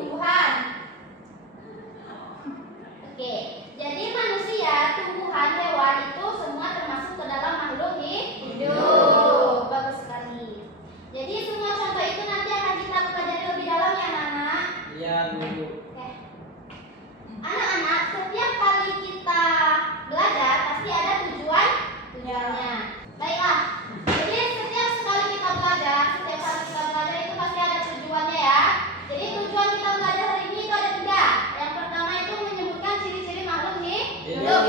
tumbuhan. Oke, jadi manusia, tumbuhan, hewan itu semua termasuk ke dalam makhluk hidup. Bagus sekali. Jadi semua contoh itu nanti akan kita pelajari lebih dalam ya anak-anak. Iya Bu. Oke. Anak-anak, setiap kali kita belajar pasti ada tujuannya. Baiklah. Jadi setiap kali kita belajar itu pasti ada tujuannya ya. Jadi tujuan kita belajar hari ini itu ada 3. Yang pertama itu menyebutkan ciri-ciri makhluk hidup.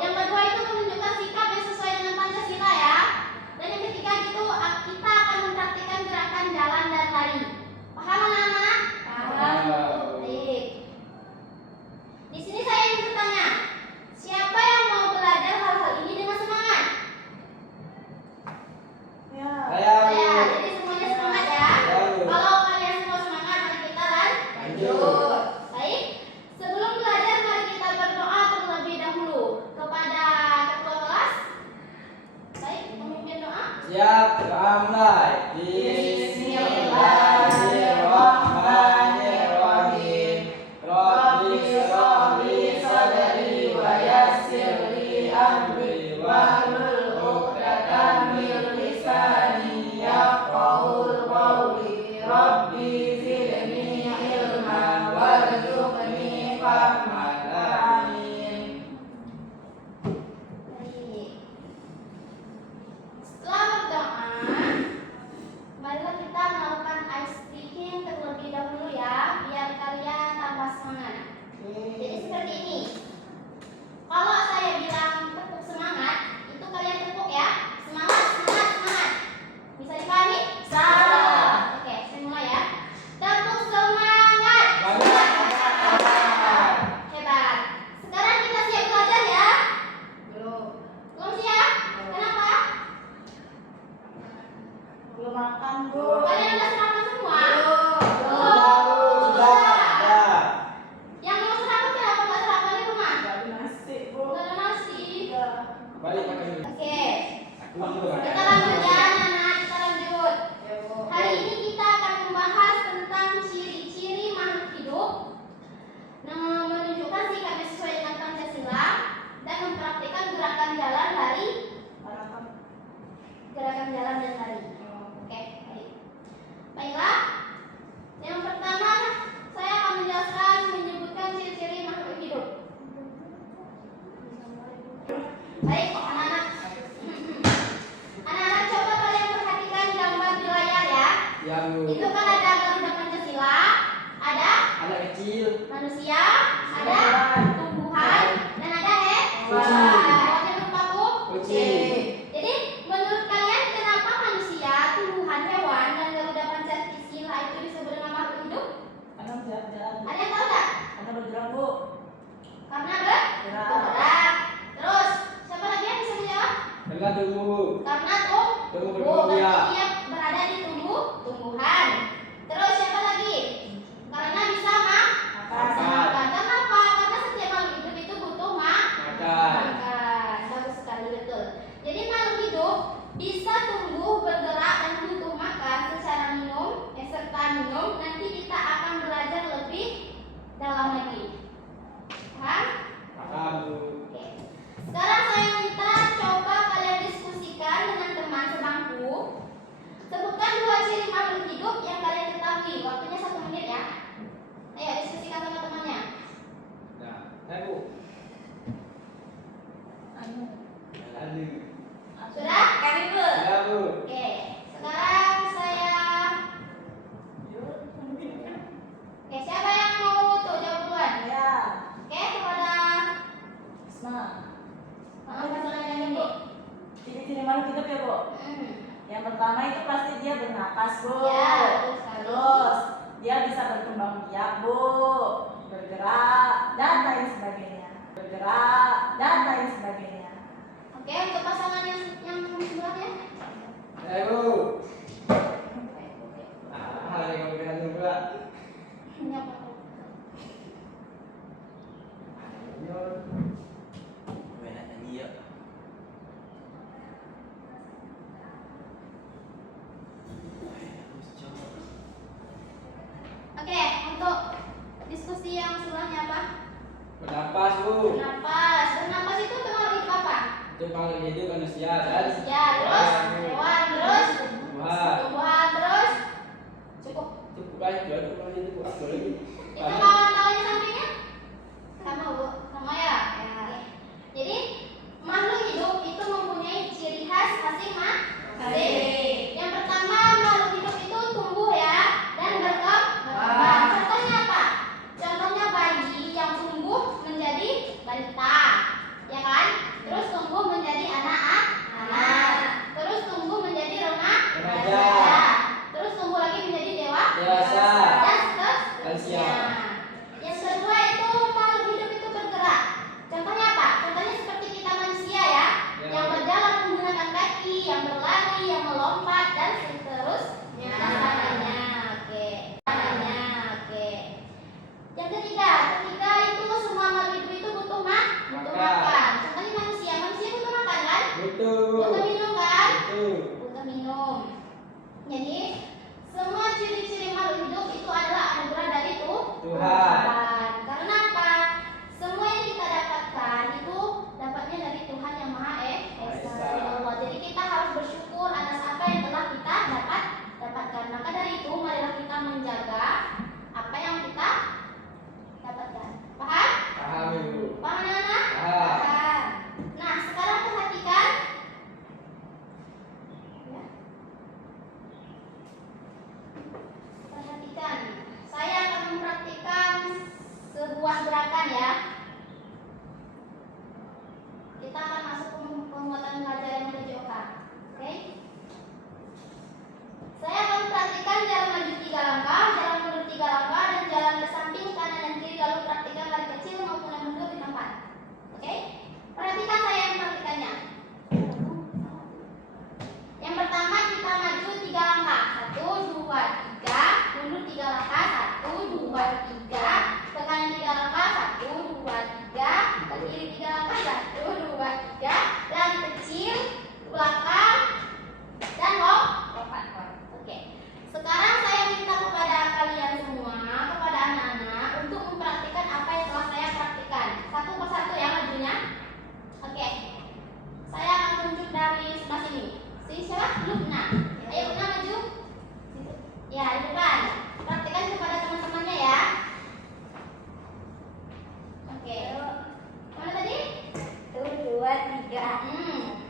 Yang kedua itu menunjukkan sikap yang sesuai dengan Pancasila ya. Dan yang ketiga itu kita akan mempraktikkan gerakan jalan dan lari. Paham anak-anak? Paham. Baik. Di sini saya ingin bertanya, siapa yang mau belajar hal-hal ini dengan semangat? Saya Bu. Jadi semuanya semangat ya. Kalau kalian semua semangat, mari kita lanjut. Baik. Sebelum belajar, mari kita berdoa terlebih dahulu kepada ketua kelas. Baik, memimpin doa. Siap, doa mulai. Bismillahirrahmanirrahim. Rabbi shrah li sadri wa yassir li amri wahlul 'uqdatam min lisani yafqahul qawli. Rabbi zidni ilman warzuqni fahman. Amin. Baik. Setelah berdoa, marilah kita melakukan ice breathing terlebih dahulu ya, biar kalian tambah semangat. Jadi seperti ini. Kalau saya bilang tepuk semangat, itu kalian tepuk ya. Semangat, semangat, semangat. Bisa dipahami? Bisa. Oke, saya mulai ya. Tepuk semangat. Hebat. Sekarang kita siap belajar ya. Belum siap? Kenapa? Belum makan, Bu. Kalian udah sarapan semua? Sudah ada. Yang mau sarapan kenapa nggak sarapan di rumah? Gak ada nasi, Bu. Nggak ada nasi. Balik pakai dulu. Oke, Aku dulu. kita lanjut ya anak-anak, kita lanjut. Ya, Bu. Hari ini kita akan membahas tentang ciri-ciri makhluk hidup, menunjukkan sikapnya sesuai dengan Pancasila, dan mempraktikkan gerakan jalan lari, gerakan jalan dan lari. Oke, baik. Baiklah. Yang pertama, saya akan menjelaskan menyebutkan ciri-ciri makhluk hidup. Baik, anak-anak. Anak-anak, coba kalian perhatikan gambar di layar ya. Ya Bu. Itu kan ada Garuda Pancasila, ada Anak kecil. manusia, ada tumbuhan, dan ada Kucing. hewan yang berupa Kucing. Jadi menurut kalian kenapa manusia, tumbuhan, hewan, dan Garuda Pancasila itu disebut dengan makhluk hidup? Karena jalan-jalan. Ada yang tahu nggak? Karena bergerak, Bu. Karena Bergerak. bergerak. Terus siapa lagi yang bisa menjawab? Karena tumbuh. Karena Tumbuh tumbuh, bergerak. berarti dia berada di tumbuhan. Terus siapa lagi? Karena bisa makan. Karena apa? Karena setiap makhluk hidup itu butuh Makan. makan. Bagus sekali, betul. Jadi makhluk hidup bisa tumbuh, bergerak, dan butuh makan secara serta minum. Nanti kita akan belajar lebih dalam lagi. Paham? Paham Bu. Oke. Sekarang saya minta coba kalian diskusikan dengan teman sebangku. Sebutkan 2 ciri makhluk hidup yang kalian ketahui. Waktunya 1 menit ya. Ayo diskusikan sama temannya. Nah, Bu. Aduh. Sudah? Ya Bu. Oke. Sekarang saya. Oke, siapa yang mau tuh jawab duluan? Ya. Oke, kepada Isma. pasangan yang ini. Ciri-ciri makhluk hidup ya, Bu. Yang pertama itu pasti dia bernapas, Bu. Ya, betul sekali. Terus dia bisa berkembang biak, Bu. Bergerak dan lain sebagainya. Oke, untuk pasangan yang sebelahnya. Bu. Hal yang kamu lihat juga. Menyapa. Oke, untuk Bernapas. Bernapas itu termasuk hidup apa? Itu makhluk hidup manusia dan Ya, terus hewan, terus tumbuhan. tumbuhan, terus cukup. Cukup aja, cukup aja, cukup aja lagi. Itu kawan-kawannya sampingnya sama Bu, sama ya. Ya. Jadi makhluk hidup itu mempunyai ciri khas masing-masing. Yang pertama, makhluk hidup itu tumbuh ya dan berkembang. Contohnya apa? Contohnya bayi yang tumbuh menjadi balita, ya kan? Terus tumbuh menjadi anak-anak. Terus tumbuh menjadi Remaja. Terus tumbuh lagi menjadi Dewasa. dan Lansia. seterusnya. Yang kedua itu makhluk hidup itu bergerak. Contohnya apa? Contohnya seperti kita manusia ya, Ya. yang berjalan menggunakan kaki, yang berlari, yang melompat dan seterusnya. Oke. Oke. Yang ketiga itu semua makhluk hidup itu butuh makan. Contohnya manusia butuh makan kan? Butuh minum kan? Butuh minum. Jadi semua ciri-ciri makhluk hidup itu adalah anugerah dari Tuhan. Karena apa? Semua yang kita dapatkan itu dapatnya dari Tuhan yang Maha Esa. Ya Allah. Jadi kita harus bersyukur atas apa yang telah kita dapatkan. Maka dari itu marilah kita menjaga apa yang kita dapatkan. Paham? Paham Ibu. Paham anak-anak? Paham. Paham. Nah, sekarang perhatikan. Ya. Perhatikan. Saya akan mempraktikkan sebuah gerakan ya. Kita akan masuk ke pembuatan pelajaran yang berjokan. Oke? Saya akan praktikkan jalan maju 3 langkah, jalan mundur 3 langkah, dan jalan ke samping kanan dan kiri, lalu praktikkan lari kecil maupun yang mundur di tempat. Oke? Perhatikan saya yang praktikannya. Yang pertama kita maju 3 langkah. 1, 2, 3. Mundur 3 langkah. 1, 2, 3. Ke kanan 3 langkah. 1, 2, 3. Ke kiri 3 langkah. 1, 2, 3. Lari kecil, belakang, dan lompat. Oke. Sekarang saya minta kepada kalian semua, kepada anak-anak, untuk mempraktikkan apa yang telah saya praktikkan. Satu persatu ya majunya. Oke. Saya akan tunjuk dari sebelah sini. Siapa? Lukna. Ayo Lukna maju. Ya, di depan. Praktikkan kepada teman-temannya ya. Oke. Mana tadi? 1, 2, 3.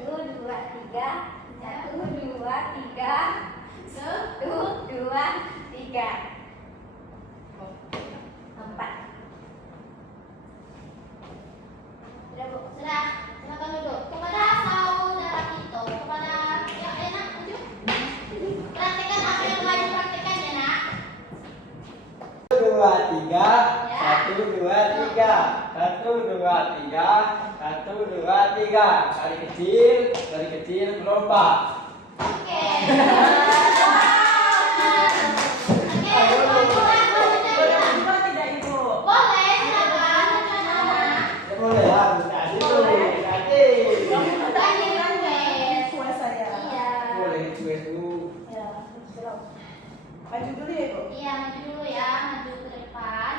1, 2, 3. 1, 2, 3. 1, 2, 3. 4. Sudah Bu. Sudah. Silakan duduk. Kepada saudara Tito, kepada ya enak maju. Praktikkan apa yang telah dipraktikkan ya nak. 1, 2, 3. Ya. 1, 2, 3. 1, 2, 3. 1, 2, 3. Lari kecil, melompat. Oke. Oke, selanjutnya Boleh kita. juga tidak Ibu? Boleh, silakan anak-anak. Ya boleh lah, kasih tuh, kasih. Tanya gue. Kue saya. Iya. Boleh cuek dulu. Ya, silakan. Maju dulu ya Ibu. Iya, maju dulu ya, maju ke depan.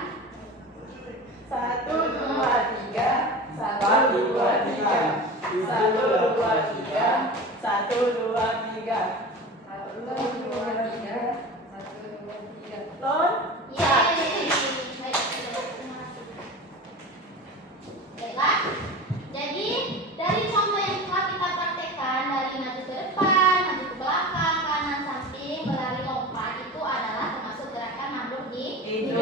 1, 2, 3. 1, 1, 2, 3. 1, 2, 3. 1, 2, 3. 1, 2, 3. Lon. Yeay. Baik, terima kasih. Baiklah. Jadi dari contoh yang telah kita praktekkan dari maju ke depan, maju ke belakang, kanan, samping, berlari, lompat itu adalah termasuk gerakan makhluk hidup.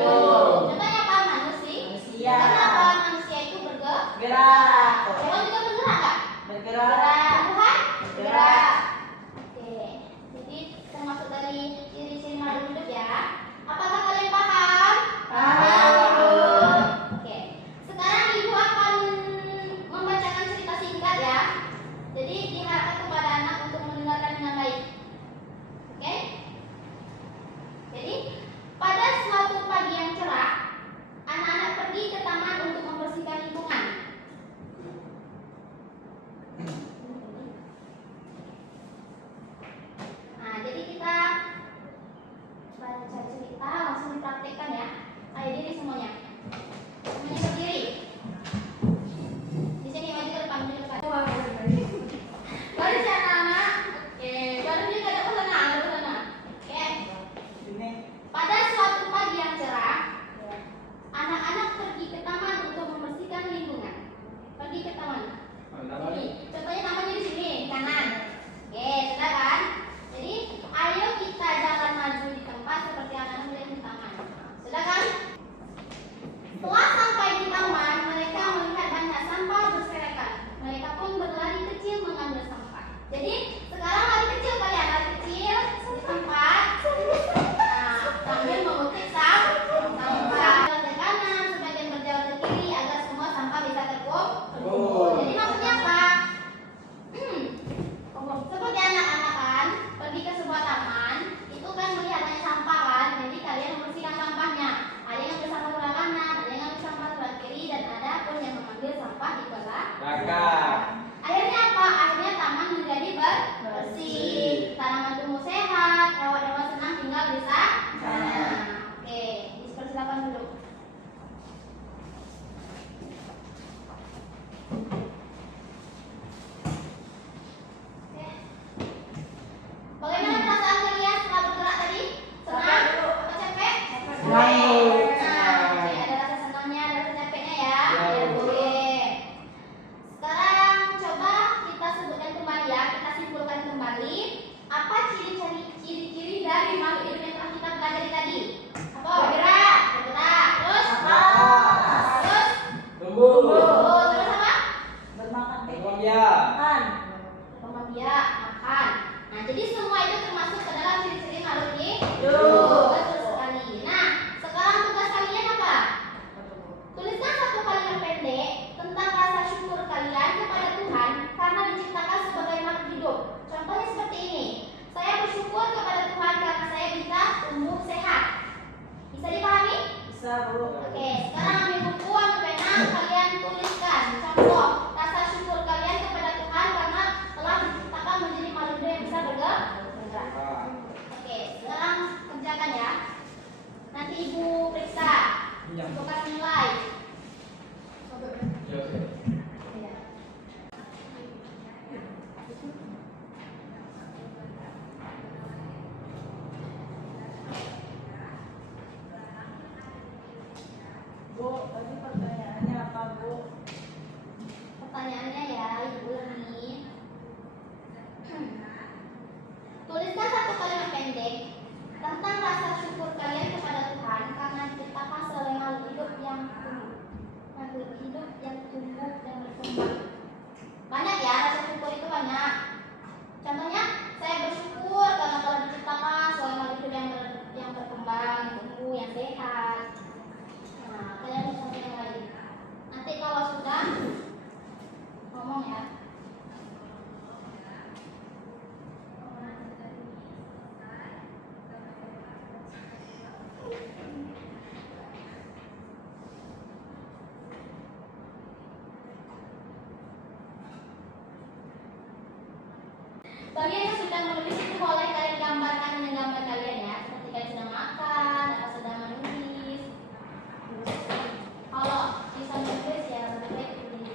Oke, sekarang ambil buku, ambil pena, kalian tuliskan contoh rasa syukur kalian kepada Tuhan karena telah diciptakan menjadi makhluk hidup yang bisa bergerak. Oke, sekarang kerjakan ya. Nanti ibu periksa, ibu kasih nilai. Iya. Bu, tadi pertanyaannya apa, Bu? Pertanyaannya ya, ibu ini. Tuliskan satu kalimat pendek tentang rasa syukur kalian kepada Tuhan karena diciptakan sebagai makhluk hidup yang tumbuh dan berkembang. Banyak ya, rasa syukur itu banyak. Contohnya, saya bersyukur karena telah diciptakan sebagai makhluk hidup yang berkembang, tumbuh, yang sehat. Nah, kalian bisa yang lain. Nanti kalau sudah ngomong ya. Bagi yang sudah menulis itu boleh kalian gambarkan dengan gambar kalian ya, seperti kalian sedang makan atau sedang menulis. Kalau bisa menulis ya lebih baik tulis.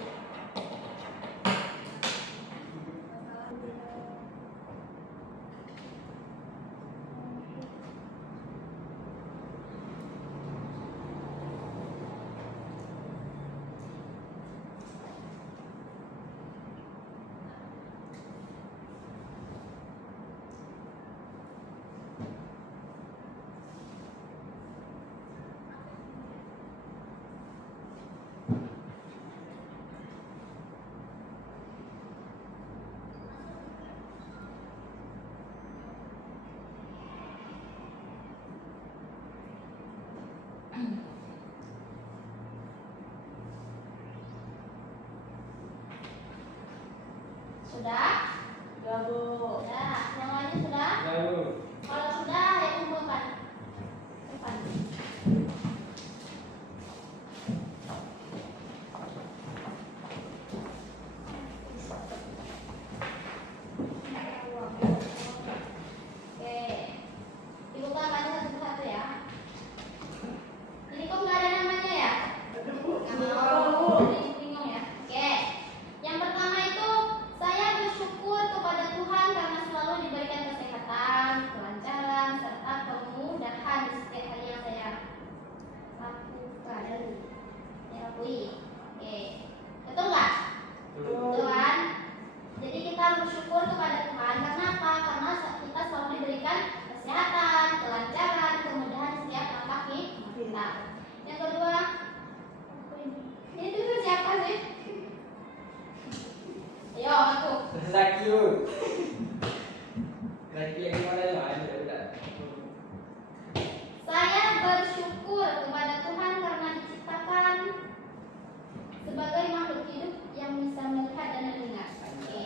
Sudah? Sudah, Bu. Sudah. Yang lainnya sudah? Kalau sudah, ya kumpulkan. Depan. Oke. Ibu kan satu-satu ya. Ini kok nggak ada namanya ya? Nggak mau. Jadi bingung ya. Oke. Yang pertama itu saya bersyukur kepada Tuhan karena selalu diberikan kesehatan, kelancaran, serta kemudahan di setiap hal yang saya lakukan. Saya lakui. Oke. Betul nggak? Betul kan? Jadi kita bersyukur kepada Tuhan karena apa? Karena kita selalu diberikan kesehatan, kelancaran, kemudahan di setiap langkah kita. Yang kedua, ini dulu siapa sih? Ayo, aku. Laki yang gimana ya? Udah. Saya bersyukur kepada Tuhan karena diciptakan sebagai makhluk hidup yang bisa melihat dan mendengar. Oke.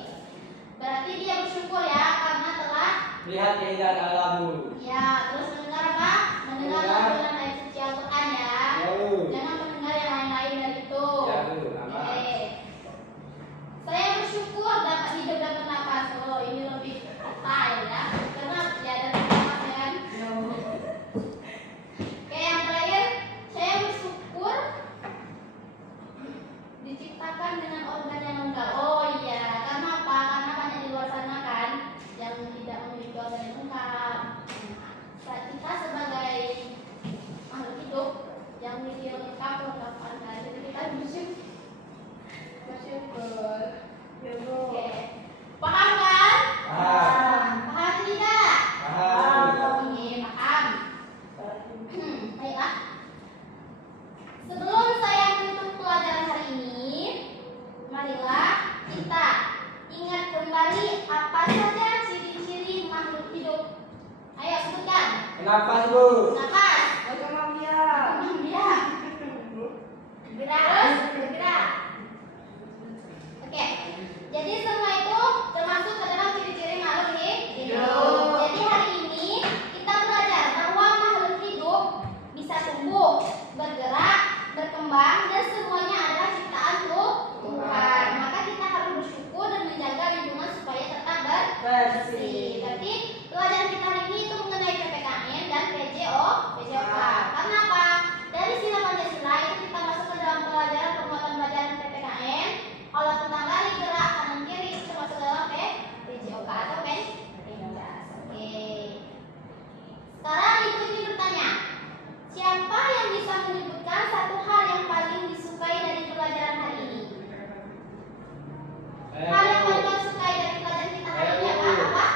Berarti dia bersyukur ya karena telah Lihat keindahan alammu. ya, terus mendengar apa? Mendengar lantunan ayat suci Al-Quran ya. Jangan mendengar yang lain-lain dari itu. Ya, Bu. Aman. Oke. Saya bersyukur dapat hidup dan bernapas. Oh, ini lebih detail ya. Karena ya ada bernapas ya kan. Oke, yang terakhir, saya bersyukur diciptakan dengan organ yang lengkap. Oh iya, karena apa? Karena banyak di luar sana kan yang tidak memiliki organ yang lengkap. Kita sebagai makhluk hidup yang memiliki lengkap organ, jadi kita bersyukur. Ya, Bu. Oke, paham kan? Paham. Paham tidak? Paham. Oke, paham. Baiklah. Sebelum saya menutup pelajaran hari ini, marilah kita ingat kembali apa saja ciri-ciri makhluk hidup. Ayo sebutkan. Kenapa, Bu? Nafas. Berkembang dia. Dia. Gerak. Bergerak. Oke. Jadi berkembang dan semuanya adalah ciptaan Tuhan. Maka kita harus bersyukur dan menjaga lingkungan supaya tetap bersih. Berarti pelajaran kita hari ini itu mengenai PPKN dan PJOK. Karena apa? Dari sila Pancasila itu kita masuk ke dalam pelajaran pelajaran PPKN. Kalau tentang lari gerak kanan kiri itu masuk ke dalam PJOK atau Penjas. Oke. Sekarang ibu ini bertanya, siapa yang bisa menyebutkan satu hal yang paling disukai dari pelajaran hari ini? Hal yang paling kamu sukai dari pelajaran kita hari ini apa?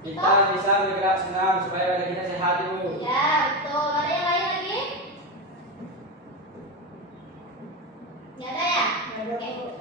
Kita bisa bergerak senam supaya badan kita sehat, Ibu. Ya, betul. Ada yang lain lagi? Nggak ada ya? Oke.